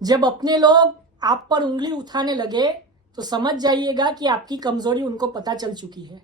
जब अपने लोग आप पर उंगली उठाने लगे तो समझ जाइएगा कि आपकी कमजोरी उनको पता चल चुकी है।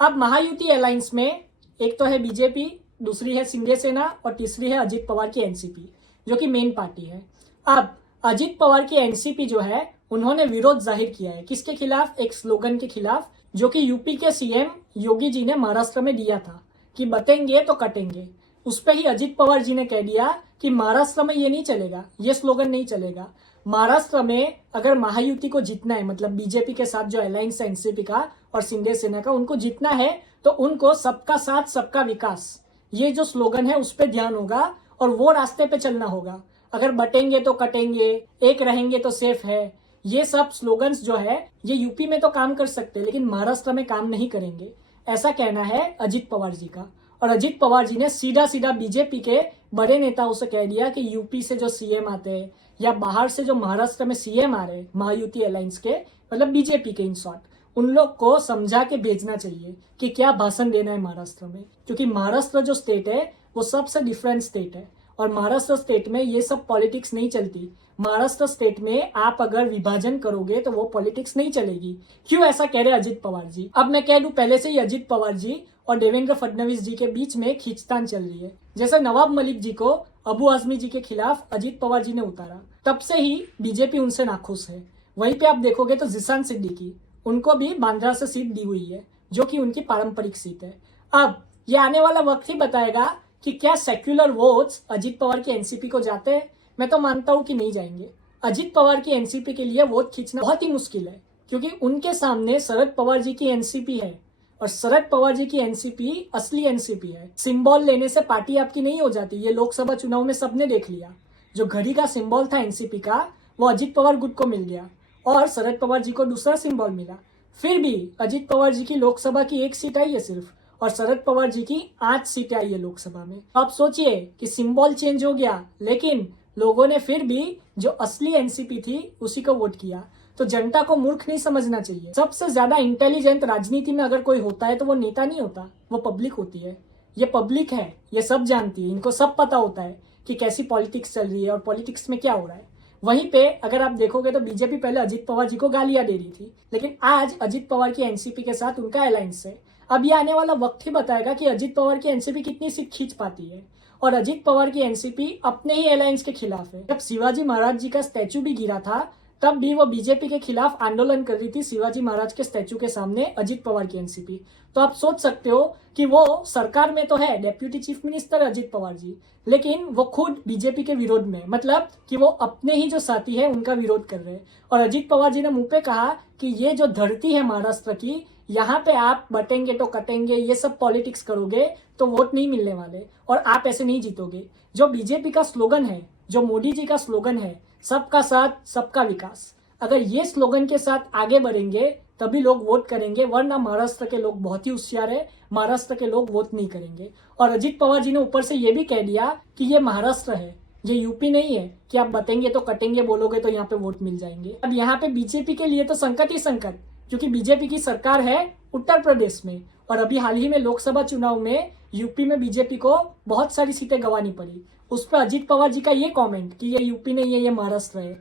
अब महायुति अलायंस में एक तो है बीजेपी, दूसरी है शिंदे सेना और तीसरी है अजित पवार की एनसीपी, जो कि मेन पार्टी है। अब अजित पवार की एनसीपी जो है, उन्होंने विरोध जाहिर किया है किसके खिलाफ? एक स्लोगन के खिलाफ, जो कि यूपी के सीएम योगी जी ने महाराष्ट्र में दिया था कि बतेंगे तो कटेंगे। उस पर ही अजित पवार जी ने कह दिया कि महाराष्ट्र में ये नहीं चलेगा, ये स्लोगन नहीं चलेगा। महाराष्ट्र में अगर महायुति को जीतना है, मतलब बीजेपी के साथ जो अलायंस है एनसीपी का और शिंदे सेना का, उनको जीतना है तो उनको सबका साथ सबका विकास, ये जो स्लोगन है उस पर ध्यान होगा और वो रास्ते पे चलना होगा। अगर बटेंगे तो कटेंगे, एक रहेंगे तो सेफ है, ये सब स्लोगन्स जो है ये यूपी में तो काम कर सकते हैं लेकिन महाराष्ट्र में काम नहीं करेंगे, ऐसा कहना है अजित पवार जी का। और अजित पवार जी ने सीधा सीधा बीजेपी के बड़े नेताओं से कह दिया कि यूपी से जो सीएम आते हैं या बाहर से जो महाराष्ट्र में सीएम आ रहे हैं महायुति अलायंस के, मतलब बीजेपी के इन शॉर्ट, उन लोग को समझा के भेजना चाहिए कि क्या भाषण देना है महाराष्ट्र में, क्योंकि महाराष्ट्र जो स्टेट है वो सबसे डिफरेंट स्टेट है और महाराष्ट्र स्टेट में ये सब पॉलिटिक्स नहीं चलती। महाराष्ट्र स्टेट में आप अगर विभाजन करोगे तो वो पॉलिटिक्स नहीं चलेगी। क्यों ऐसा कह रहे अजित पवार जी? अब मैं कह दूं पहले से ही, अजित पवार जी और देवेंद्र फडणवीस जी के बीच में खींचतान चल रही है। जैसे नवाब मलिक जी को अबू आजमी जी के खिलाफ अजित पवार जी ने उतारा, तब से ही बीजेपी उनसे नाखुश है। वहीं पे आप देखोगे तो जिशान सिद्दीकी, उनको भी बांद्रा से सीट दी हुई है जो कि उनकी पारंपरिक सीट है। अब ये आने वाला वक्त ही बताएगा कि क्या सेक्युलर वोट्स अजित पवार की एनसीपी को जाते हैं। मैं तो मानता हूं कि नहीं जाएंगे। अजित पवार की एनसीपी के लिए वोट खींचना बहुत ही मुश्किल है, क्योंकि उनके सामने शरद पवार जी की एनसीपी है और शरद पवार जी की एनसीपी असली एनसीपी है। सिंबल लेने से पार्टी आपकी नहीं हो जाती, ये लोकसभा चुनाव में सबने देख लिया। जो घड़ी का सिंबल था एनसीपी का, वो अजित पवार गुट को मिल गया और शरद पवार जी को दूसरा सिंबल मिला। फिर भी अजित पवार जी की लोकसभा की एक सीट आई है सिर्फ, और शरद पवार जी की 8 सीटें आई है लोकसभा में। आप सोचिए कि सिंबल चेंज हो गया लेकिन लोगों ने फिर भी जो असली एनसीपी थी उसी को वोट किया। तो जनता को मूर्ख नहीं समझना चाहिए। सबसे ज्यादा इंटेलिजेंट राजनीति में अगर कोई होता है तो वो नेता नहीं होता, वो पब्लिक होती है। ये पब्लिक है, ये सब जानती है, इनको सब पता होता है कि कैसी पॉलिटिक्स चल रही है और पॉलिटिक्स में क्या हो रहा है। वहीं पे अगर आप देखोगे तो बीजेपी पहले अजित पवार जी को गालियां दे रही थी, लेकिन आज अजित पवार की एनसीपी के साथ उनका अलायंस है। अब ये आने वाला वक्त ही बताएगा कि अजित पवार की एनसीपी कितनी सीट खींच पाती है। और अजित पवार की एनसीपी अपने ही अलायंस के खिलाफ है। जब शिवाजी महाराज जी का स्टैचू भी गिरा था तब भी वो बीजेपी के खिलाफ आंदोलन कर रही थी शिवाजी महाराज के स्टैचू के सामने अजित पवार की एनसीपी। तो आप सोच सकते हो कि वो सरकार में तो है, deputy chief minister Ajit Pawar ji, लेकिन वो खुद बीजेपी के विरोध में, मतलब कि वो अपने ही जो साथी है उनका विरोध कर रहे हैं। और अजित पवार जी ने मुंह पे कहा कि ये जो धरती है महाराष्ट्र की, यहाँ पे आप बटेंगे तो कटेंगे, ये सब पॉलिटिक्स करोगे तो वोट नहीं मिलने वाले और आप ऐसे नहीं जीतोगे। जो बीजेपी का स्लोगन है, जो मोदी जी का स्लोगन है, सबका साथ सबका विकास, अगर ये स्लोगन के साथ आगे बढ़ेंगे तभी लोग वोट करेंगे, वरना महाराष्ट्र के लोग बहुत ही होशियार है, महाराष्ट्र के लोग वोट नहीं करेंगे। और अजित पवार जी ने ऊपर से ये भी कह दिया कि ये महाराष्ट्र है, ये यूपी नहीं है कि आप बतेंगे तो कटेंगे बोलोगे तो यहाँ पे वोट मिल जाएंगे। अब यहाँ पे बीजेपी के लिए तो संकट ही संकट, क्योंकि बीजेपी की सरकार है उत्तर प्रदेश में और अभी हाल ही में लोकसभा चुनाव में यूपी में बीजेपी को बहुत सारी सीटें गंवानी पड़ी। उस पर अजित पवार जी का ये कमेंट कि ये यूपी नहीं है, ये महाराष्ट्र है।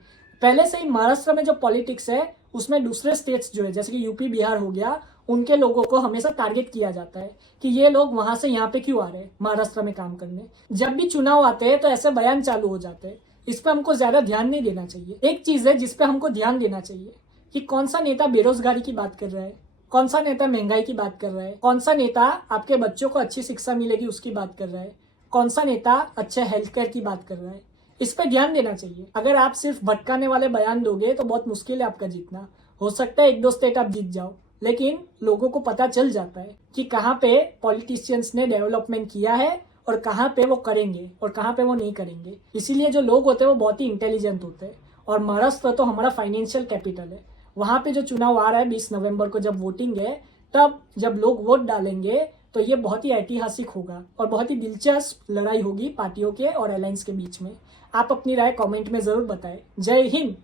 पहले से ही महाराष्ट्र में जो पॉलिटिक्स है उसमें दूसरे स्टेट्स जो है, जैसे कि यूपी बिहार हो गया, उनके लोगों को हमेशा टारगेट किया जाता है कि ये लोग वहां से यहाँ पे क्यों आ रहे हैं महाराष्ट्र में काम करने। जब भी चुनाव आते हैं तो ऐसे बयान चालू हो जाते हैं। इस पर हमको ज्यादा ध्यान नहीं देना चाहिए। एक चीज है जिसपे हमको ध्यान देना चाहिए कि कौन सा नेता बेरोजगारी की बात कर रहा है, कौन सा नेता महंगाई की बात कर रहा है, कौन सा नेता आपके बच्चों को अच्छी शिक्षा मिलेगी उसकी बात कर रहा है, कौन सा नेता अच्छे हेल्थ केयर की बात कर रहा है। इस पे ध्यान देना चाहिए। अगर आप सिर्फ भटकाने वाले बयान दोगे तो बहुत मुश्किल है आपका जीतना। हो सकता है 1-2 स्टेट आप जीत जाओ, लेकिन लोगों को पता चल जाता है कि कहाँ पे पॉलिटिशियंस ने डेवलपमेंट किया है और कहाँ पे वो करेंगे और कहाँ पे वो नहीं करेंगे। इसीलिए जो लोग होते हैं वो बहुत ही इंटेलिजेंट होते हैं। और महाराष्ट्र तो हमारा फाइनेंशियल कैपिटल है। वहां पे जो चुनाव आ रहा है 20 नवंबर को जब वोटिंग है, तब जब लोग वोट डालेंगे तो ये बहुत ही ऐतिहासिक होगा और बहुत ही दिलचस्प लड़ाई होगी पार्टियों के और अलायंस के बीच में। आप अपनी राय कमेंट में जरूर बताएं। जय हिंद।